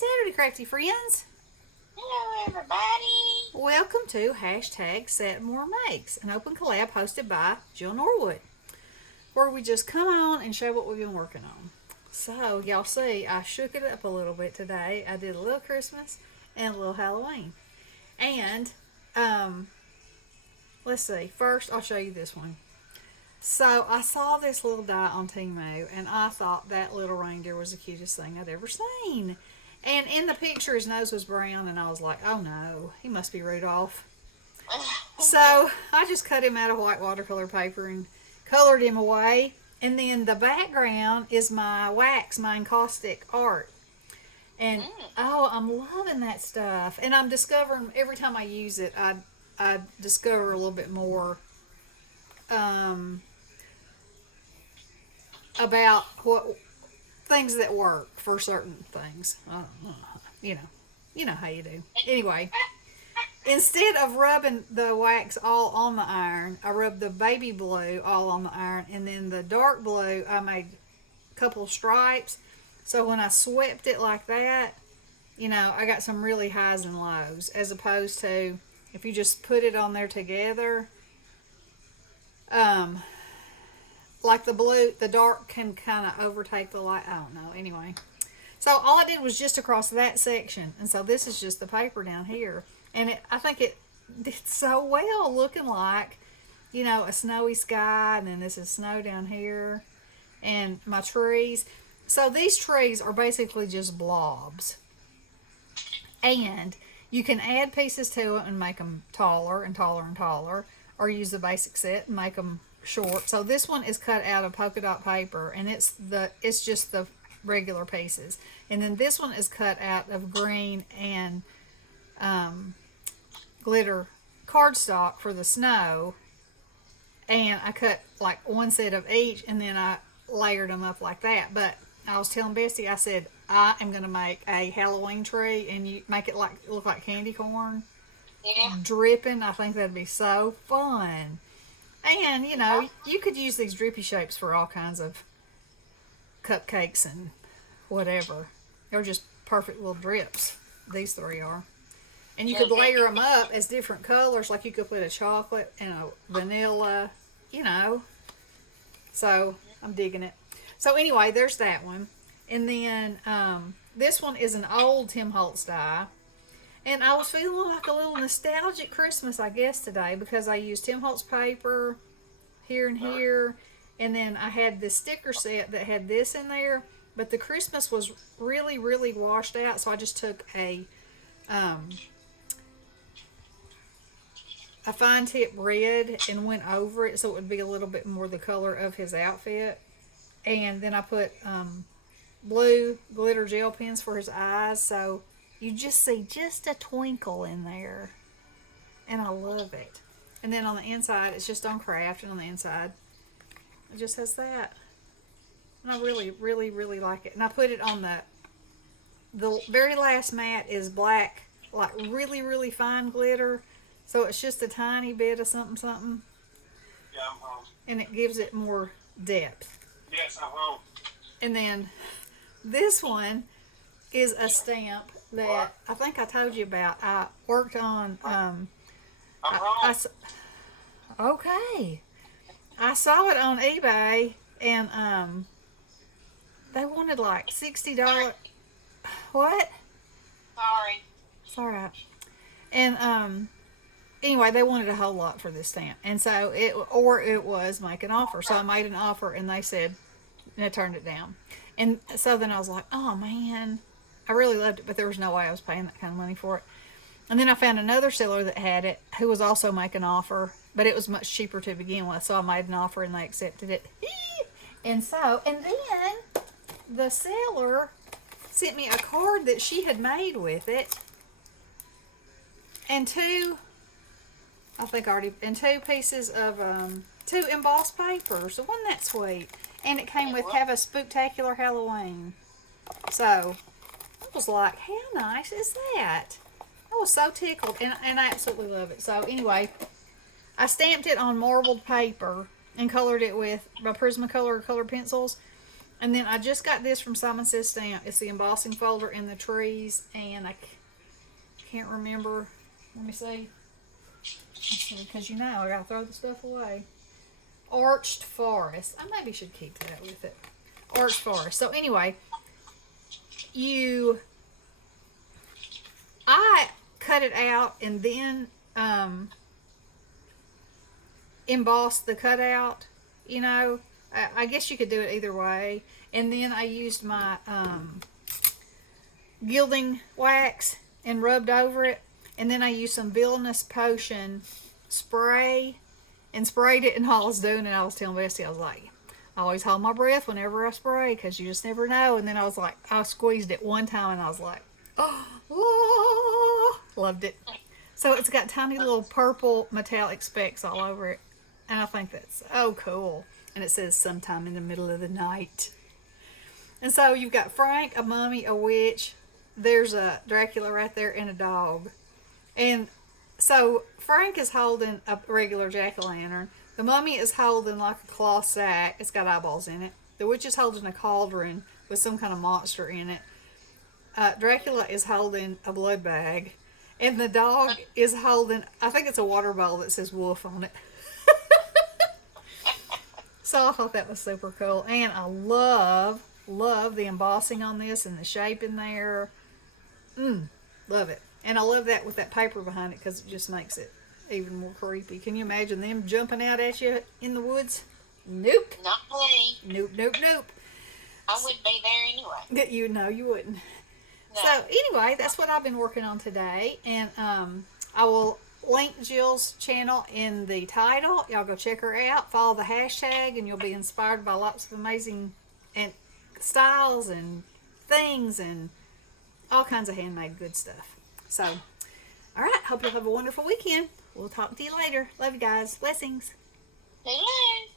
Saturday, Crafty Friends. Hello, everybody. Welcome to Set More Makes, an open collab hosted by Jill Norwood, where we just come on and show what we've been working on. So, y'all see, I shook it up a little bit today. I did a little Christmas and a little Halloween. And, let's see, first I'll show you this one. So, I saw this little die on Temu, and I thought that little reindeer was the cutest thing I'd ever seen. And in the picture, his nose was brown, and I was like, oh no, he must be Rudolph. So I just cut him out of white watercolor paper and colored him away. And then the background is my wax, my encaustic art. And oh, I'm loving that stuff. And I'm discovering every time I use it, I discover a little bit more about what things that work for certain things. You know how you do. Anyway, instead of rubbing the wax all on the iron, I rubbed the baby blue all on the iron, and then the dark blue I made a couple stripes. So when I swept it like that, I got some really highs and lows, as opposed to if you just put it on there together. Like the blue, the dark can kind of overtake the light. I don't know. Anyway, so all I did was just across that section, and so this is just the paper down here, and I think it did so well, looking like, a snowy sky, and then this is snow down here, and my trees. So these trees are basically just blobs, and you can add pieces to it and make them taller and taller and taller, or use the basic set and make them short. So this one is cut out of polka dot paper, and it's just the regular pieces, and then this one is cut out of green and glitter cardstock for the snow, and I cut like one set of each, and then I layered them up like that. But I was telling Bessie, I said I am going to make a Halloween tree, and you make it look like candy corn, dripping. I think that'd be so fun. And, you could use these drippy shapes for all kinds of cupcakes and whatever. They're just perfect little drips. These three are. And you could layer them up as different colors. Like you could put a chocolate and a vanilla, So, I'm digging it. So, anyway, there's that one. And then this one is an old Tim Holtz die. And I was feeling like a little nostalgic Christmas, I guess, today, because I used Tim Holtz paper here and here. And then I had this sticker set that had this in there. But the Christmas was really, really washed out. So I just took a fine tip red and went over it so it would be a little bit more the color of his outfit. And then I put blue glitter gel pens for his eyes. So you just see just a twinkle in there. And I love it. And then on the inside, it's just on craft. And on the inside, it just has that. And I really, really, really like it. And I put it on the very last mat is black, like really, really fine glitter. So it's just a tiny bit of something, something. Yeah, I'm home. And it gives it more depth. Yes, I'm home. And then this one is a stamp that I think I told you about. I worked on. Okay. I saw it on eBay, and they wanted like $60. What? Sorry. It's all right. And anyway, they wanted a whole lot for this stamp, and so it was make an offer. So I made an offer, and they said, and I turned it down. And so then I was like, oh man. I really loved it, but there was no way I was paying that kind of money for it. And then I found another seller that had it, who was also making an offer, but it was much cheaper to begin with. So I made an offer, and they accepted it. And then the seller sent me a card that she had made with it, and two pieces of two embossed papers. So wasn't that sweet? And it came with "Have a Spooktacular Halloween." So I was like, how nice is that? I was so tickled, and I absolutely love it. So anyway, I stamped it on marbled paper and colored it with my Prismacolor colored pencils. And then I just got this from Simon Says Stamp. It's the embossing folder in the trees, and I can't remember. Let me see. Because I gotta throw the stuff away. Arched Forest. I maybe should keep that with it. Arched Forest. So anyway, I cut it out and then embossed the cutout. I guess you could do it either way. And then I used my gilding wax and rubbed over it. And then I used some Villainous Potion spray and sprayed it. And all I was doing, and I was telling Bessie, I was like, I always hold my breath whenever I spray because you just never know. And then I was like, I squeezed it one time and I was like, oh, loved it. So it's got tiny little purple metallic specks all over it. And I think that's cool. And it says sometime in the middle of the night. And so you've got Frank, a mummy, a witch. There's a Dracula right there and a dog. And so Frank is holding a regular jack-o'-lantern. The mummy is holding like a cloth sack. It's got eyeballs in it. The witch is holding a cauldron with some kind of monster in it. Dracula is holding a blood bag. And the dog is holding, I think it's a water bottle that says wolf on it. So I thought that was super cool. And I love the embossing on this and the shape in there. Love it. And I love that with that paper behind it because it just makes it even more creepy. Can you imagine them jumping out at you in the woods? Nope. Not me. Nope. I wouldn't be there anyway. You wouldn't. No. So anyway, that's what I've been working on today. And I will link Jill's channel in the title. Y'all go check her out. Follow the hashtag and you'll be inspired by lots of amazing styles and things and all kinds of handmade good stuff. So, all right. Hope you'll have a wonderful weekend. We'll talk to you later. Love you guys. Blessings. Hello.